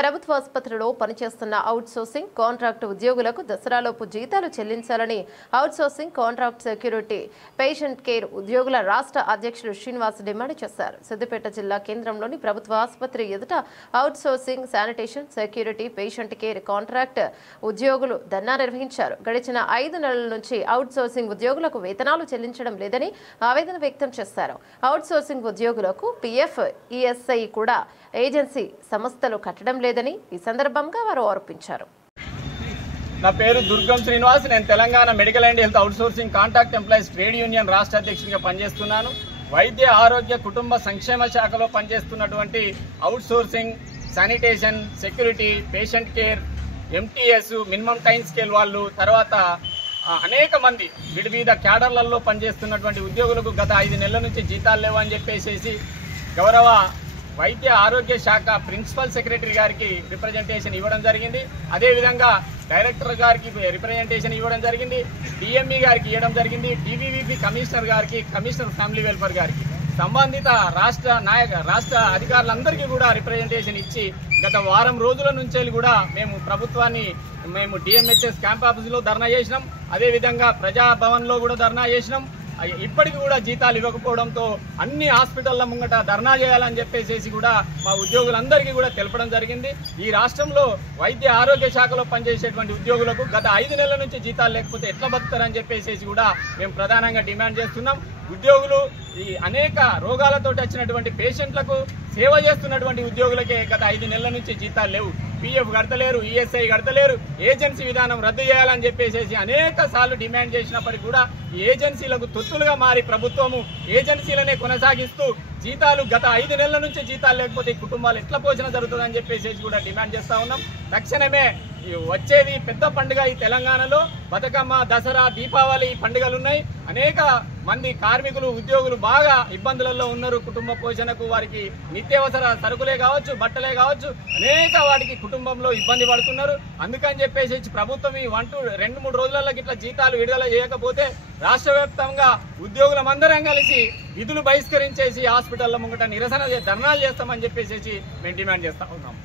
ప్రభుత్వ ఆసుపత్రిలో పనిచేస్తున్న అవుట్సోర్సింగ్ కాంట్రాక్ట్ ఉద్యోగులకు దసరాలోపు జీతాలు చెల్లించాలని outsourcing contract security patient care ఉద్యోగుల రాష్ట్ర అధ్యక్షుడు శ్రీనివాస్ డిమాండ్ చేశారు. సిద్దిపేట జిల్లా కేంద్రంలోని ప్రభుత్వ ఆసుపత్రి ఎదుట outsourcing sanitation security patient care contract ఉద్యోగులు ధర్నా నిర్వహించారు. గడిచిన 5 నెలల నుంచి అవుట్సోర్సింగ్ ఉద్యోగులకు వేతనాలు చెల్లించడం లేదని ఆవేదన వ్యక్తం చేశారు. అవుట్సోర్సింగ్ ఉద్యోగులకు పీఎఫ్, ఈఎస్ఐ కూడా ఏజెన్సీ సంస్థలు కట్టడం లేదని ఈ సందర్భంగా వారు ఆరోపించారు. నా పేరు దుర్గం శ్రీనివాస్. నేను Telangana medical and health outsourcing contract employees trade union రాష్ట్ర అధ్యక్షుడిగా పనిచేస్తున్నాను. వైద్య ఆరోగ్య కుటుంబ సంక్షేమ శాఖలో పనిచేస్తున్నటువంటి outsourcing sanitation security patient care MTS minimum time scale వాళ్ళు తర్వాత అనేక మంది వివిధ క్యాడర్లలో పనిచేస్తున్నటువంటి ఉద్యోగులకు గత 5 నెలల నుంచి జీతాలు లేవని చెప్పేసి గౌరవ వైద్య ఆరోగ్య శాఖ ప్రిన్సిపల్ సెక్రటరీ గారికి రిప్రజెంటేషన్ ఇవ్వడం జరిగింది. అదేవిధంగా డైరెక్టర్ గారికి రిప్రజెంటేషన్ ఇవ్వడం జరిగింది. డిఎంఈ గారికి ఇవ్వడం జరిగింది. టీవీవీపీ కమిషనర్ గారికి, కమిషనర్ ఫ్యామిలీ వెల్ఫేర్ గారికి, సంబంధిత రాష్ట్ర అధికారులందరికీ కూడా రిప్రజెంటేషన్ ఇచ్చి గత వారం రోజుల నుంచి కూడా మేము డిఎంహెచ్ఎస్ క్యాంప్ ఆఫీసులో ధర్నా చేసినాం. అదేవిధంగా ప్రజాభవన్లో కూడా ధర్నా చేసినాం. ఇప్పటికి కూడా జీతాలు ఇవ్వకపోవడంతో అన్ని హాస్పిటళ్ల ముంగట ధర్నా చేయాలని చెప్పేసి కూడా మా ఉద్యోగులందరికీ కూడా తెలపడం జరిగింది. ఈ రాష్ట్రంలో వైద్య ఆరోగ్య శాఖలో పనిచేసేటువంటి ఉద్యోగులకు గత 5 నెలల నుంచి జీతాలు లేకపోతే ఎట్లా బతుకుతారని చెప్పేసి కూడా మేము ప్రధానంగా డిమాండ్ చేస్తున్నాం. ఉద్యోగులు ఈ అనేక రోగాలతో వచ్చినటువంటి పేషెంట్లకు సేవ చేస్తున్నటువంటి ఉద్యోగులకే గత 5 నెలల నుంచి జీతాలు లేవు. పీఎఫ్ కడతలేరు, ఈఎస్ఐ కడతలేరు, ఏజెన్సీ విధానం రద్దు చేయాలని చెప్పేసి అనేక సార్లు డిమాండ్ చేసినప్పటికీ కూడా ఈ ఏజెన్సీలకు తొత్తులుగా మారి ప్రభుత్వము ఏజెన్సీలనే కొనసాగిస్తూ జీతాలు గత 5 నెలల నుంచి జీతాలు లేకపోతే ఈ కుటుంబాలు ఎట్లా పోషణ జరుగుతుందని చెప్పేసి కూడా డిమాండ్ చేస్తా ఉన్నాం. తక్షణమే వచ్చేది పెద్ద పండుగ ఈ తెలంగాణలో బతుకమ్మ, దసరా, దీపావళి పండుగలున్నాయి. అనేక మంది కార్మికులు ఉద్యోగులు బాగా ఇబ్బందులలో ఉన్నారు. కుటుంబ పోషణకు వారికి నిత్యావసర సరుకులే కావచ్చు, బట్టలే కావచ్చు, అనేక వాటికి కుటుంబంలో ఇబ్బంది పడుతున్నారు. అందుకని చెప్పేసి ప్రభుత్వం ఈ 2-3 రోజులలో ఇట్లా జీతాలు విడుదల చేయకపోతే రాష్ట్ర వ్యాప్తంగా ఉద్యోగులందరం కలిసి విధులు బహిష్కరించేసి హాస్పిటళ్ల ముంగట నిరసన ధర్నాలు చేస్తామని చెప్పేసి మేము డిమాండ్ చేస్తా ఉన్నాం.